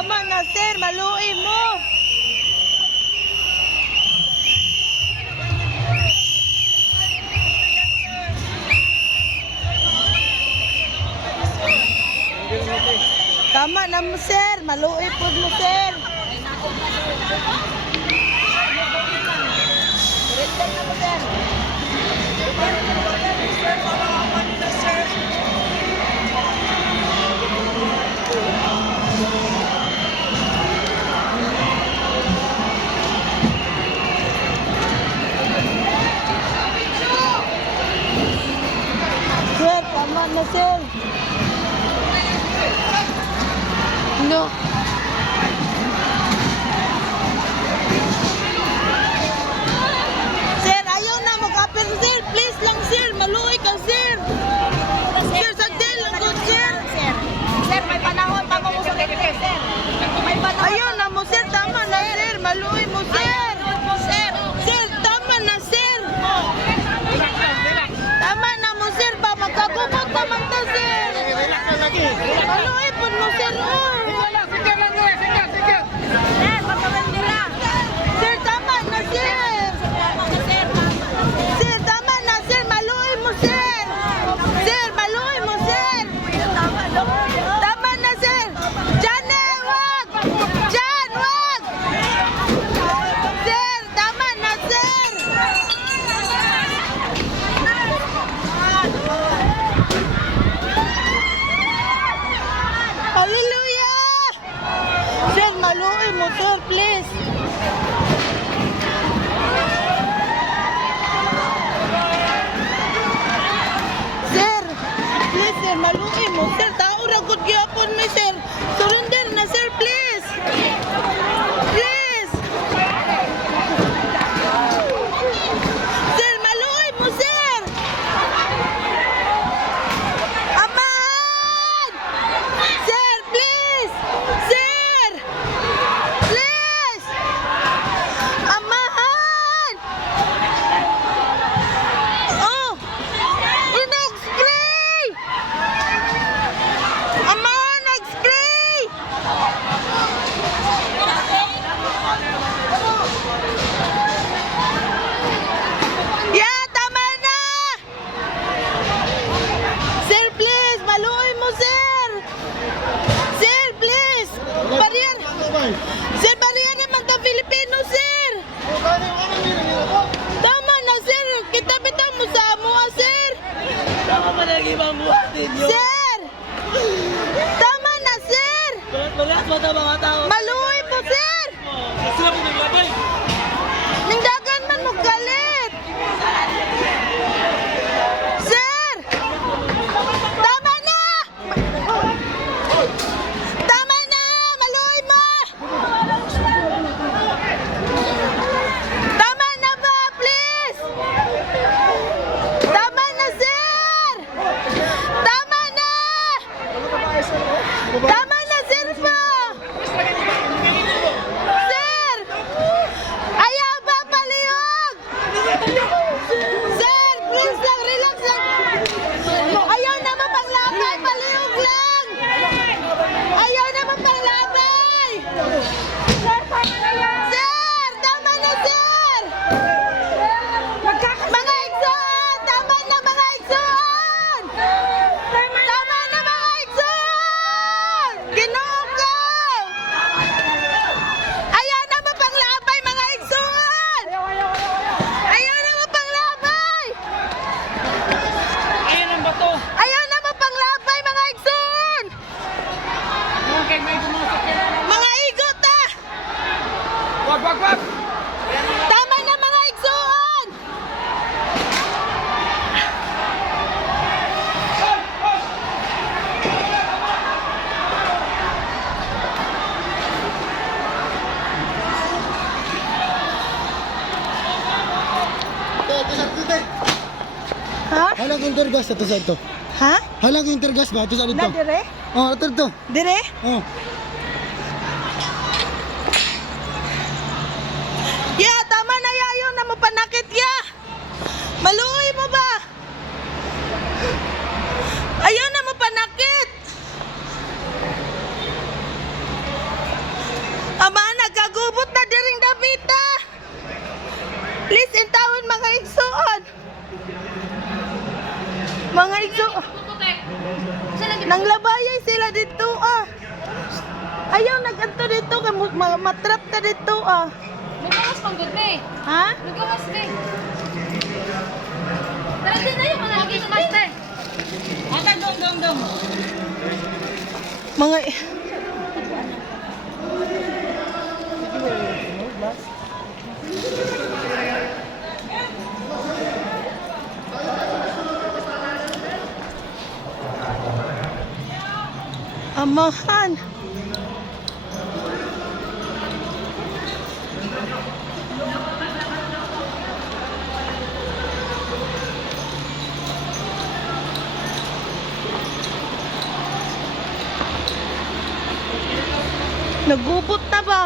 tama na sir, maluoy mo. Tama na mo sir, maluoy po mo sir. Sir, tama na sir. No. Sir, ayaw na mag-apel sir. Please lang sir, maluoy ka sir. Sir, sandal lang ko sir. Sir, may panahon pa mo sa sir. May panahon. Ayaw na mo sir, tama na sir. Maluoy mo sir. Sir. Sir, tama na sir. Tama na mo sir ba? Magkagubot naman ta sir. Maluoy po mo sir. Sir, magkawin nila. Sir, tama na sir. Sir, tama na sir. Maluoy mo sir. Sir, maluoy mo sir. Tama na sir. Diyan wag. Diyan wag. Sir, tama na sir. Hallelujah. Sir, maluoy mo sir, please. Sir, please sir, maluoy mo sir. Tao ra gud gyapon mi sir. Surrender na sir, please. Please. Sir, maluoy mo sir. Aman! Sir, please. Sir. Please. Amahan! Oh! Nag-spray! Amahan, nag-spray! Yeah, tama na! Sir, please! Maluoy mo, sir! Sir, please! Barrier! Sir, barrier naman ta Filipino, sir! Tama na, sir! Kita-bitaw mo sa amuha, sir! Tama pa lagi mamuhat ninyo. Sir! Tama na, sir! Balat mo ito mga tao. Maluoy po, sir! Sila po naglabay. Ningdagan man mo galit! Sir! Tama na! Tama na! Maluoy mo! Tama na ba, please? Tama na, sir! Tama na! Tama na, sir po! Sir! Ayaw ba palihog? Sir, please lang, relax lang. Ayaw naman panglabay, palihog lang. Ayaw naman panglabay. Sir, tama na, sir. Mga igsoon, tama na mga igsoon. Tama na mga igsoon. Ginugaw. Ayaw naman panglabay, mga igsoon. Ayaw naman panglabay. Ayan ang bato. Ayaw naman panglabay, mga igsoon. Okay, may pumasok yan. Mga igot ah. Wag. Tama na mga igsoon. Ha? Halang yung tergas ito sa ito. Ha? Halang yung tergas ba ito sa Na dito? dire? Oh, ito. Dire? Oh. Ya, tama na yayo na mo panakit ya. Maluoy mo ba? Ayaw na mo panakit. dito, kay matrap ka dito ah. Nagawas pang good eh. Ha? Nagawas eh. Tara din na yung manalagi ng master. Ata, dong. Mga... Amahan. Nagubot na ba?